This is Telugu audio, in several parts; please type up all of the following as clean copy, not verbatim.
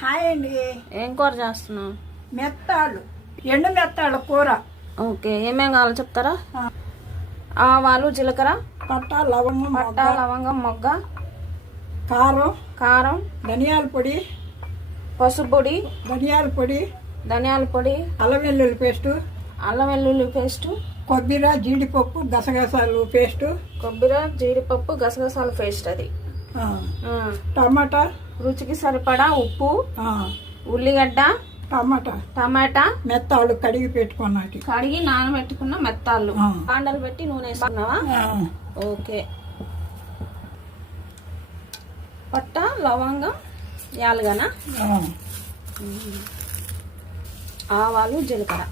హాయ్ అండి. ఏం కూర చేస్తున్నావు? మెత్తాళ్ళు, ఎండు మెత్తాళ్ళ కూర. ఓకే, ఏమేం కావాలో చెప్తారా? ఆవాలు, జీలకర్ర, పట్టా, లవంగం, మొగ్గ, కారం, ధనియాల పొడి, పసుపు పొడి, ధనియాల పొడి, అల్లం వెల్లుల్లి పేస్టు, కొబ్బరి, జీడిపప్పు, గసగసాలు పేస్ట్, అది టమాటా, రుచికి సరిపడా ఉప్పు, ఉల్లిగడ్డ, టమాటా, మెత్తాళ్ళు కడిగి నానబెట్టుకున్న మెత్తాళ్ళు. కాండలు పెట్టి నూనె వేసుకున్నావా? ఓకే. పట్ట, లవంగం, యాలుగనా, ఆవాలు, జీలకర్ర.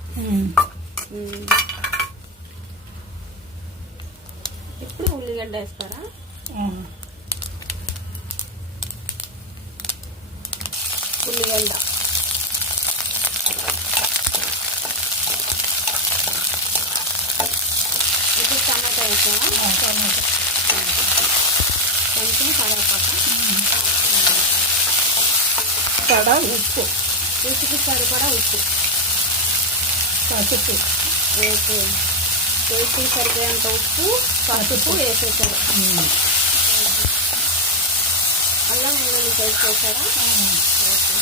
ఇప్పుడు ఉల్లిగడ్డ వేస్తారా? ఉల్లిగడ్డ, ఇప్పుడు టమాటా వేసామా? కొంచెం కరివేపాకు, ఉప్పు, రుచికి సరిపడా ఉప్పు, పసుపు. ఓకే, టేస్ట్కి సరిపోయేంత ఉప్పు, పసుపు వేసేసారు. అల్లం వెల్లుల్లి పేస్ట్ వేసారా? ఓకే.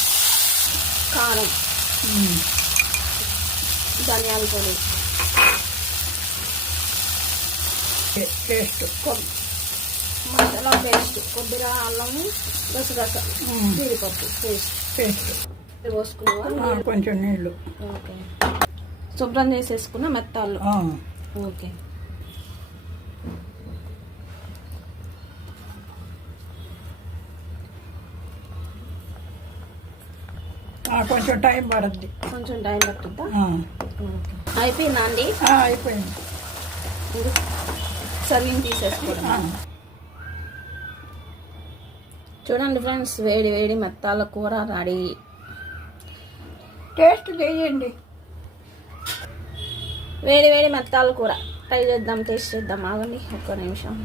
కారం, ధనియాల పొడి, పేస్ట్, మసాలా పేస్ట్, కొబ్బరి, అల్లము, గసగస, జీడిపప్పు పేస్ట్ పోసుకున్నావా? కొంచెం నీళ్ళు. ఓకే, శుభ్రం చేసేసుకున్న మెత్తాళ్ళు. ఓకే, కొంచెం టైం పడుద్ది. పట్టుద్దా? అయిపోయిందా అండి? అయిపోయింది. సర్వింగ్ తీసేసుకోవడం. చూడండి ఫ్రెండ్స్, వేడి వేడి మెత్తాల కూర రెడీ. టేస్ట్ చేయండి. వేడి వేడి మెత్తాల కూర ట్రై చేద్దాం, టేస్ట్ చేద్దాం. ఆగండి ఒక్క నిమిషం.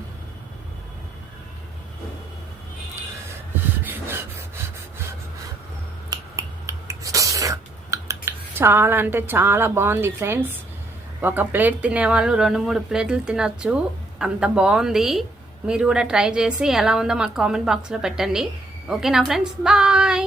చాలా అంటే చాలా బాగుంది ఫ్రెండ్స్. ఒక ప్లేట్ తినేవాళ్ళు 2-3 ప్లేట్లు తినచ్చు, అంత బాగుంది. మీరు కూడా ట్రై చేసి ఎలా ఉందో మాకు కామెంట్ బాక్స్లో పెట్టండి. ఓకేనా ఫ్రెండ్స్? బాయ్.